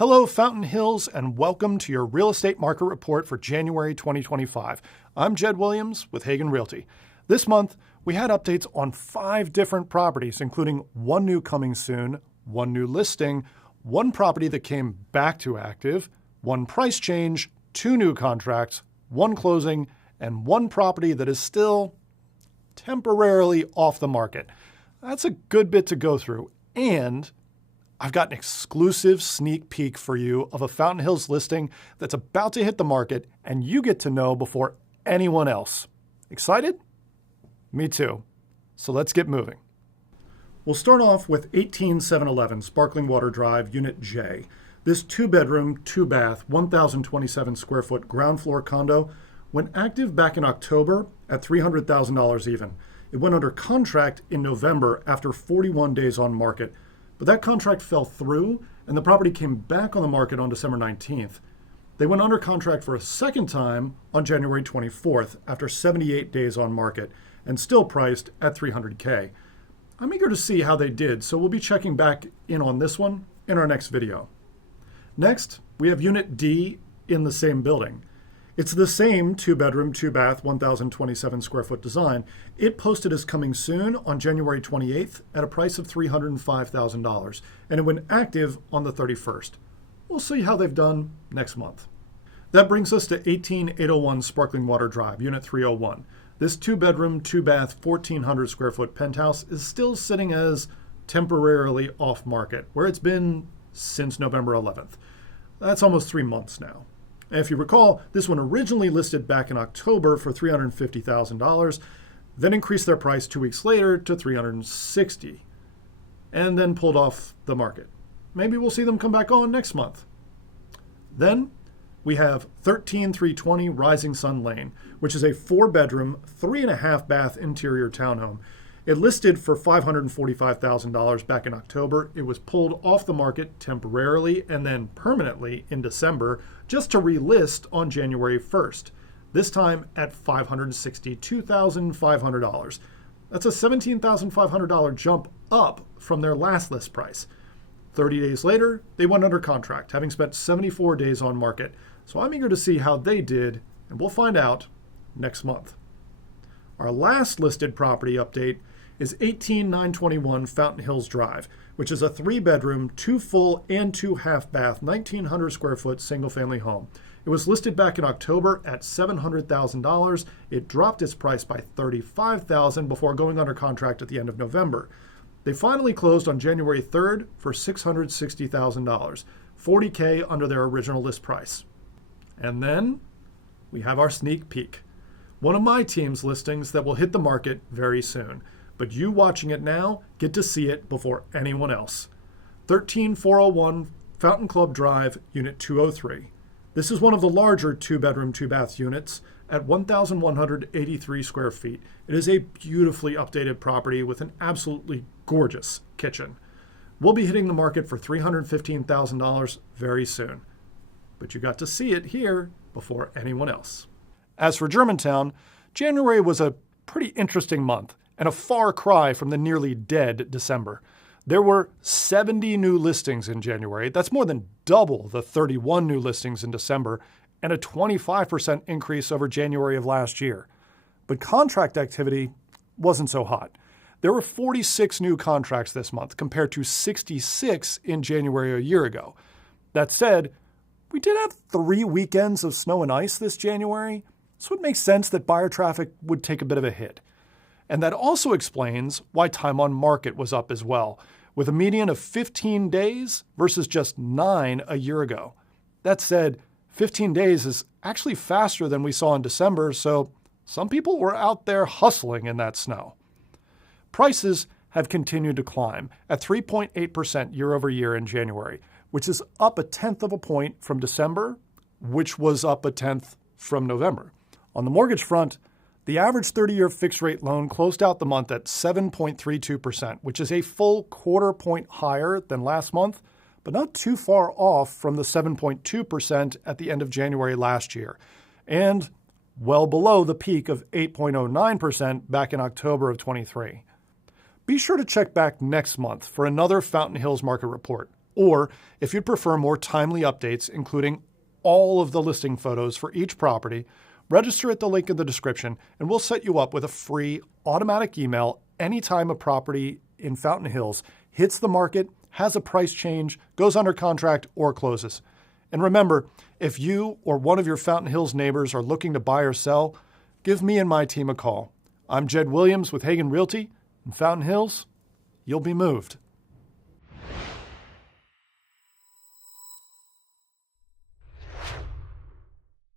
Hello, Fountain Hills, and welcome to your real estate market report for January 2025. I'm Jed Williams with Hagan Realty. This month, we had updates on 5 different properties, including 1 new coming soon, 1 new listing, 1 property that came back to active, 1 price change, 2 new contracts, 1 closing, and 1 property that is still temporarily off the market. That's a good bit to go through, and I've got an exclusive sneak peek for you of a Fountain Hills listing that's about to hit the market, and you get to know before anyone else. Excited? Me too. So let's get moving. We'll start off with 18711 Sparkling Water Drive, Unit J. This 2-bedroom, 2-bath, 1,027 square foot ground floor condo went active back in October at $300,000 even. It went under contract in November after 41 days on market. But that contract fell through, and the property came back on the market on December 19th. They went under contract for a second time on January 24th after 78 days on market, and still priced at $300K. I'm eager to see how they did, so we'll be checking back in on this one in our next video. Next, we have Unit D in the same building. It's the same 2-bedroom, 2-bath, 1,027 square foot design. It posted as coming soon on January 28th at a price of $305,000, and it went active on the 31st. We'll see how they've done next month. That brings us to 18801 Sparkling Water Drive, Unit 301. This 2-bedroom, 2-bath, 1,400 square foot penthouse is still sitting as temporarily off market, where it's been since November 11th. That's almost 3 months now. And if you recall, this one originally listed back in October for $350,000, then increased their price 2 weeks later to $360,000, and then pulled off the market. Maybe we'll see them come back on next month. Then we have 13320 Rising Sun Lane, which is a 4-bedroom, 3.5-bath interior townhome. It listed for $545,000 back in October. It was pulled off the market temporarily and then permanently in December, just to relist on January 1st, this time at $562,500. That's a $17,500 jump up from their last list price. 30 days later, they went under contract, having spent 74 days on market. So I'm eager to see how they did, and we'll find out next month. Our last listed property update is 18921 Fountain Hills Drive, which is a 3-bedroom, 2 full and 2 half-bath, 1,900 square foot single-family home. It was listed back in October at $700,000. It dropped its price by $35,000 before going under contract at the end of November. They finally closed on January 3rd for $660,000, $40K under their original list price. And then we have our sneak peek. One of my team's listings that will hit the market very soon. But you watching it now get to see it before anyone else. 13401 Fountain Club Drive, Unit 203. This is one of the larger 2-bedroom, 2-bath units at 1,183 square feet. It is a beautifully updated property with an absolutely gorgeous kitchen. We'll be hitting the market for $315,000 very soon. But you got to see it here before anyone else. As for Germantown, January was a pretty interesting month, and a far cry from the nearly dead December. There were 70 new listings in January. That's more than double the 31 new listings in December, and a 25% increase over January of last year. But contract activity wasn't so hot. There were 46 new contracts this month compared to 66 in January a year ago. That said, we did have 3 weekends of snow and ice this January, so it makes sense that buyer traffic would take a bit of a hit. And that also explains why time on market was up as well, with a median of 15 days versus just 9 a year ago. That said, 15 days is actually faster than we saw in December, so some people were out there hustling in that snow. Prices have continued to climb at 3.8% year over year in January, which is up 1/10 of a point from December, which was up 1/10 from November. On the mortgage front, the average 30-year fixed-rate loan closed out the month at 7.32%, which is a full 1/4 point higher than last month, but not too far off from the 7.2% at the end of January last year, and well below the peak of 8.09% back in October of 23. Be sure to check back next month for another Fountain Hills market report. Or if you'd prefer more timely updates, including all of the listing photos for each property, register at the link in the description and we'll set you up with a free automatic email anytime a property in Fountain Hills hits the market, has a price change, goes under contract, or closes. And remember, if you or one of your Fountain Hills neighbors are looking to buy or sell, give me and my team a call. I'm Jed Williams with Hagan Realty. In Fountain Hills, you'll be moved.